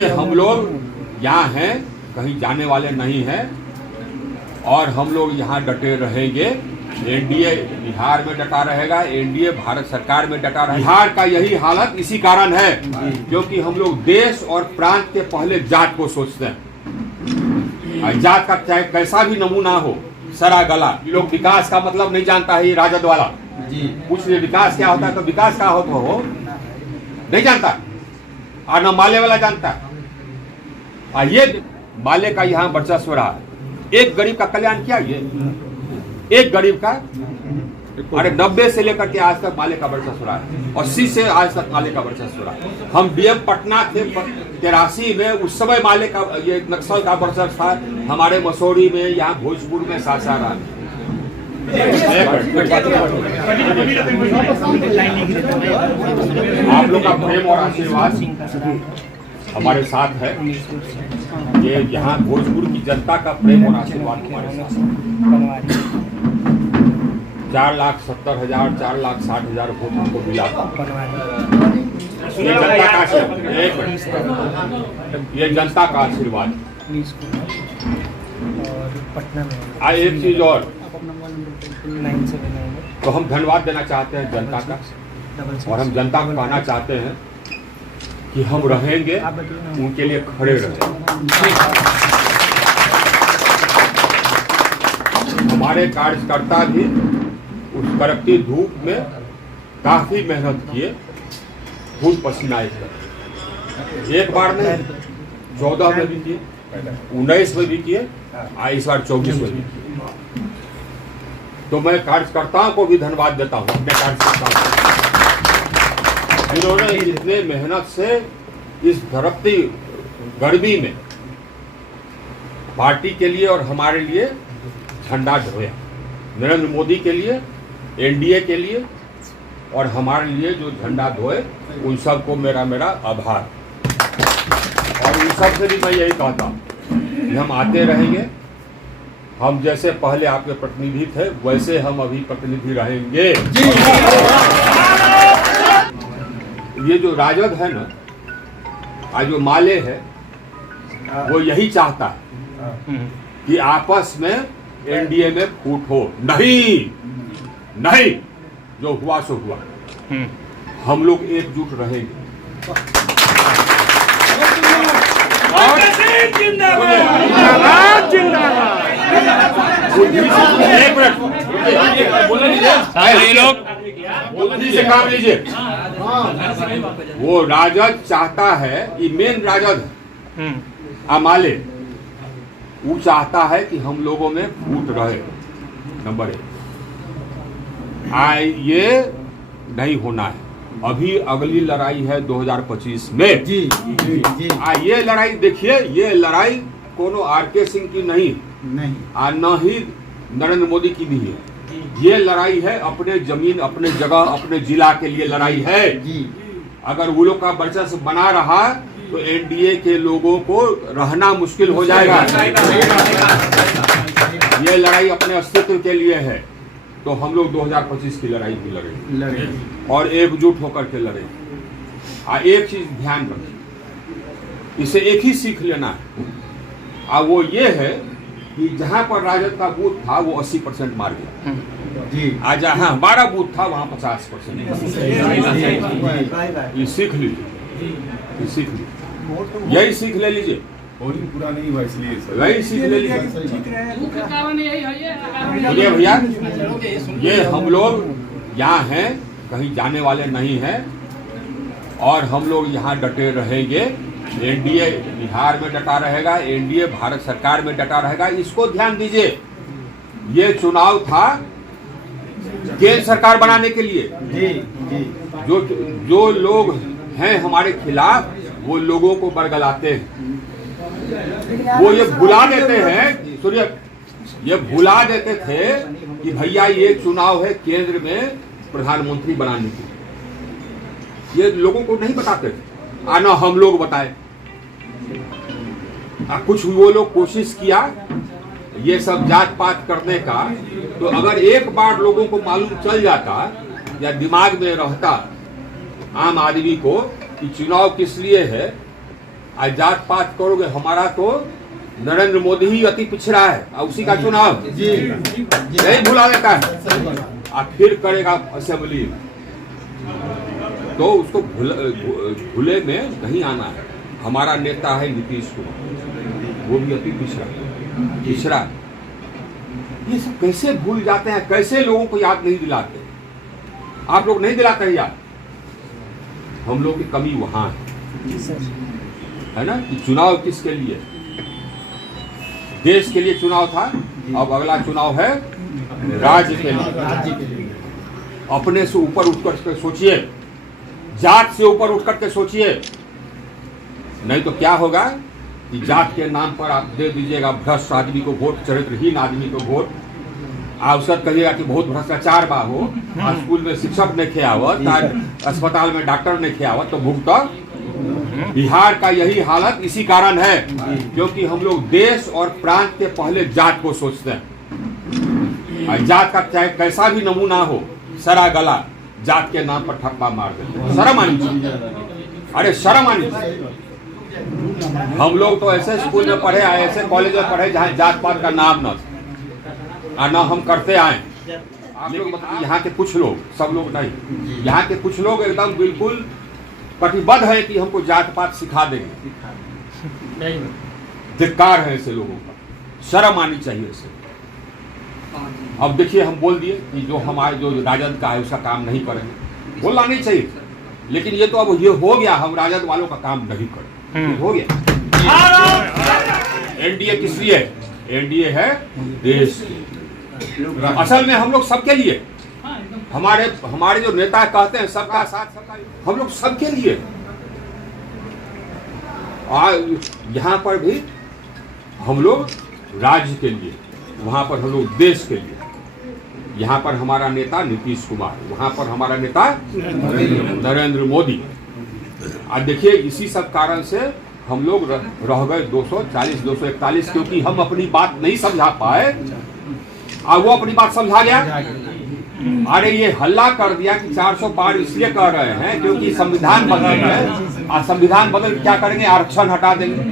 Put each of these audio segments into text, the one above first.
हम लोग यहाँ हैं, कहीं जाने वाले नहीं हैं और हम लोग यहाँ डटे रहेंगे। एनडीए बिहार में डटा रहेगा, एनडीए भारत सरकार में डटा रहेगा। बिहार का यही हालत इसी कारण है क्योंकि हम लोग देश और प्रांत के पहले जात को सोचते हैं। जात का चाहे कैसा भी नमूना हो, सरा गला। ये लोग विकास का मतलब नहीं जानता है। ये राजद वाला पूछ ले विकास क्या होता है तो विकास क्या होता हो नहीं जानता और न माले वाला जानता है। ये माले का यहाँ वर्चस्व रहा है। एक गरीब का कल्याण किया ये एक गरीब का, अरे 90 से लेकर के आज तक माले का वर्चस्व रहा है और 80 से आज तक माले का वर्चस्व रहा है। हम डीएम पटना थे 83 में, उस समय माले का ये नक्सल का वर्चस्व था। हमारे मसूरी में, यहाँ भोजपुर में, सासाराम में। आप लोग का प्रेम और आशीर्वाद हमारे साथ है। ये यहाँ भोजपुर की जनता का प्रेम और आशीर्वाद हमारे साथ। 4,70,000 4,60,000 वोट हमको मिला। ये जनता का ये जनता का आशीर्वाद। पटना में एक चीज और तो हम धन्यवाद देना चाहते हैं जनता का और हम जनता को कहना चाहते हैं कि हम रहेंगे, उनके लिए खड़े रहेंगे। हमारे कार्यकर्ता भी उस कड़कती धूप में काफी मेहनत किए, खून पसीना एक बार नहीं, 14 में भी किए, 19 में भी किए, इस बार 24 में भी किए। तो मैं कार्यकर्ताओं को भी धन्यवाद देता हूँ, अपने कार्यकर्ताओं को, जिन्होंने इतने मेहनत से इस धरती गर्मी में पार्टी के लिए और हमारे लिए झंडा ढोया। नरेंद्र मोदी के लिए, एनडीए के लिए और हमारे लिए जो झंडा ढोए, उन सबको मेरा आभार। और उन सब से भी मैं यही कहता हूँ कि हम आते रहेंगे। हम जैसे पहले आपके प्रतिनिधि थे वैसे हम अभी प्रतिनिधि रहेंगे। ये जो राजद है ना, आज जो माले है, वो यही चाहता है कि आपस में एनडीए में फूट हो। नहीं, जो हुआ सो हुआ। हम लोग एकजुट रहेंगे। एक मिनट बुद्धि से काम लीजिए। वो राजद चाहता है, ये मेन राजद है अमाले, वो चाहता है कि हम लोगों में फूट रहे। नंबर 1 ये नहीं होना है। अभी अगली लड़ाई है 2025 में। जी। ये लड़ाई देखिए, ये लड़ाई कोनो आरके सिंह की नहीं, न ही नरेंद्र मोदी की भी है। ये लड़ाई है अपने जमीन, अपने जगह, अपने जिला के लिए लड़ाई है। अगर वो लोग का वर्चस्व बना रहा तो एनडीए के लोगों को रहना मुश्किल हो जाएगा। ये लड़ाई अपने अस्तित्व के लिए है। तो हम लोग 2025 की लड़ाई भी लड़ेंगे और एकजुट होकर के लड़ेंगे। एक चीज ध्यान रखें, इसे एक ही सीख लेना है, वो ये है कि जहां पर राजद का बूथ था वो 80% मार गया। आज जहां हमारा बूथ था वहां 50%। ये सीख लीजिए, यही सीख ले लीजिए। पूरा नहीं हुआ इसलिए वही सीख ले लीजिए। बोलिए भैया, ये हम लोग यहाँ हैं, कहीं जाने वाले नहीं हैं और हम लोग यहाँ डटे रहेंगे। एनडीए बिहार में डटा रहेगा, एनडीए भारत सरकार में डटा रहेगा। इसको ध्यान दीजिए, ये चुनाव था केंद्र सरकार बनाने के लिए। जो लोग हैं हमारे खिलाफ, वो लोगों को बरगलाते हैं। वो ये भुला देते हैं, सुनिए, ये भुला देते थे कि भैया ये चुनाव है केंद्र में प्रधानमंत्री बनाने के लिए। ये लोगों को नहीं बताते थे, आना हम लोग बताए। कुछ वो लोग कोशिश किया ये सब जात पात करने का, तो अगर एक बार लोगों को मालूम चल जाता या दिमाग में रहता आम आदमी को कि चुनाव किस लिए है आज जात पात करोगे, हमारा तो नरेंद्र मोदी ही अति पिछड़ा है और उसी का चुनाव नहीं भुलाने का है, और फिर करेगा असेंबली में, तो उसको भूले में नहीं आना है। हमारा नेता है नीतीश कुमार, वो भी अति पिछड़ा। ये सब कैसे भूल जाते हैं, कैसे लोगों को याद नहीं दिलाते? आप लोग नहीं दिलाते हैं याद। हम लोग की कमी वहां है ना, कि चुनाव किसके लिए? देश के लिए चुनाव था, अब अगला चुनाव है राज्य के लिए। अपने से ऊपर उठ कर सोचिए, जात से ऊपर उठ करके सोचिए, नहीं तो क्या होगा कि जात के नाम पर आप दे दीजिएगा भ्रष्ट आदमी को वोट, चरित्रहीन आदमी को वोट। आप उसका कहिएगा कि बहुत भ्रष्टाचार बा हो, स्कूल में शिक्षक नहीं खियावत, अस्पताल में डॉक्टर नहीं खियावत, तो भुगता। बिहार का यही हालत इसी कारण है, क्योंकि हम लोग देश और प्रांत के पहले जात को सोचते हैं। और जात का चाहे कैसा भी नमूना हो, सरा गला जात के नाम पर ठप्पा मार देते हैं। शर्म आनी चाहिए, अरे शर्म आनी चाहिए। हम लोग तो ऐसे स्कूल में पढ़े आए, ऐसे कॉलेज में पढ़े जहाँ जात पात का नाम न और ना हम करते आए। आप लोग मतलब यहाँ के कुछ लोग, सब लोग नहीं, यहाँ के कुछ लोग एकदम बिल्कुल कटिबद्ध है कि हमको जात पात सिखा देंगे। धिक्कार है ऐसे लोगों का, शर्म आनी चाहिए इसे। अब देखिए, हम बोल दिए कि जो हमारे जो राजद का है उसका काम नहीं करेंगे, बोलना नहीं चाहिए, लेकिन ये तो अब ये हो गया, हम राजद वालों का काम नहीं करें, हो गया। एनडीए किस लिए? एनडीए है देश, असल में हम लोग सबके लिए। हमारे जो नेता कहते हैं सबका साथ, हम लोग सबके लिए। और यहाँ पर भी हम लोग राज्य के लिए, वहां पर हम लोग देश के लिए। यहाँ पर हमारा नेता नीतीश कुमार, वहां पर हमारा नेता नरेंद्र मोदी। और देखिए, इसी सब कारण से हम लोग रह गए 240, 241, क्योंकि हम अपनी बात नहीं समझा पाए और वो अपनी बात समझा गया। अरे ये हल्ला कर दिया कि 400 पार इसलिए कर रहे हैं क्योंकि संविधान बदल है, और संविधान बदल क्या करेंगे? आरक्षण हटा देंगे।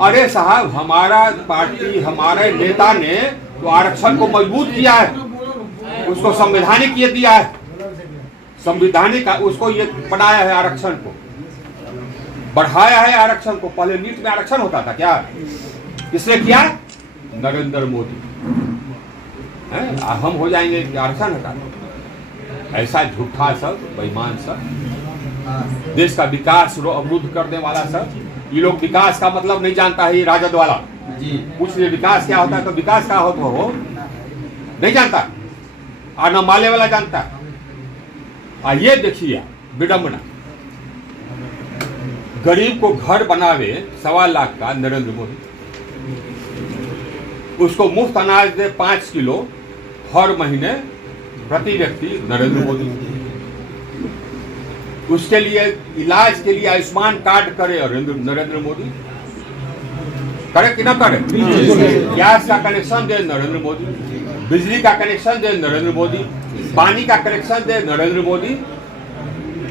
अरे साहब, हमारा पार्टी, हमारे नेता ने तो आरक्षण को मजबूत किया है, उसको संवैधानिक ये दिया है, संविधानिक उसको ये बनाया है, आरक्षण को बढ़ाया है। आरक्षण को, पहले नीट में आरक्षण होता था क्या? किसने किया? नरेंद्र मोदी। हम हो जाएंगे कि आरक्षण हटा? ऐसा झूठा सब, बेईमान सब, देश का विकास अवरुद्ध करने वाला सब। ये लोग विकास का मतलब नहीं जानता है, ये राजद वाला पूछ ले विकास क्या होता है, तो विकास क्या होता हो नहीं जानता, और न माले वाला जानता है। और ये देखिए विडंबना, गरीब को घर बनावे 1.25 लाख का नरेंद्र मोदी, उसको मुफ्त अनाज दे 5 किलो हर महीने प्रति व्यक्ति नरेंद्र मोदी, उसके लिए इलाज के लिए आयुष्मान कार्ड करे नरेंद्र मोदी, करे कि ना करे? गैस का कनेक्शन दे नरेंद्र मोदी, बिजली का कनेक्शन दे नरेंद्र मोदी, पानी का कनेक्शन दे नरेंद्र मोदी,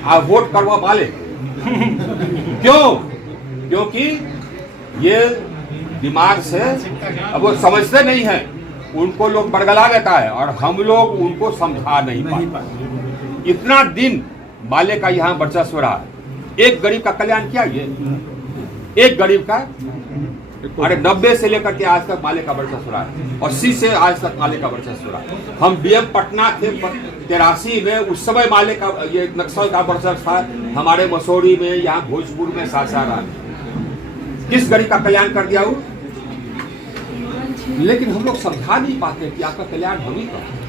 आप वोट करवा वाले। क्यों? क्योंकि ये दिमाग से अब वो समझते नहीं है, उनको लोग बरगला देता है और हम लोग उनको समझा नहीं पाते। इतना दिन माले का यहाँ वर्चस्व रहा, एक गरीब का कल्याण किया ये, एक गरीब का, अरे 90 से लेकर के आज तक माले का वर्चस्व रहा है, 80 से आज तक माले का वर्चस्व रहा है। हम डीएम पटना थे 83 में, उस समय माले का ये नक्सल का वर्चस्व था, हमारे मसूरी में, यहाँ भोजपुर में, सासाराम में। किस गरीब का कल्याण कर दिया वो? लेकिन हम लोग समझा नहीं पाते कि आपका कल्याण हम ही कर।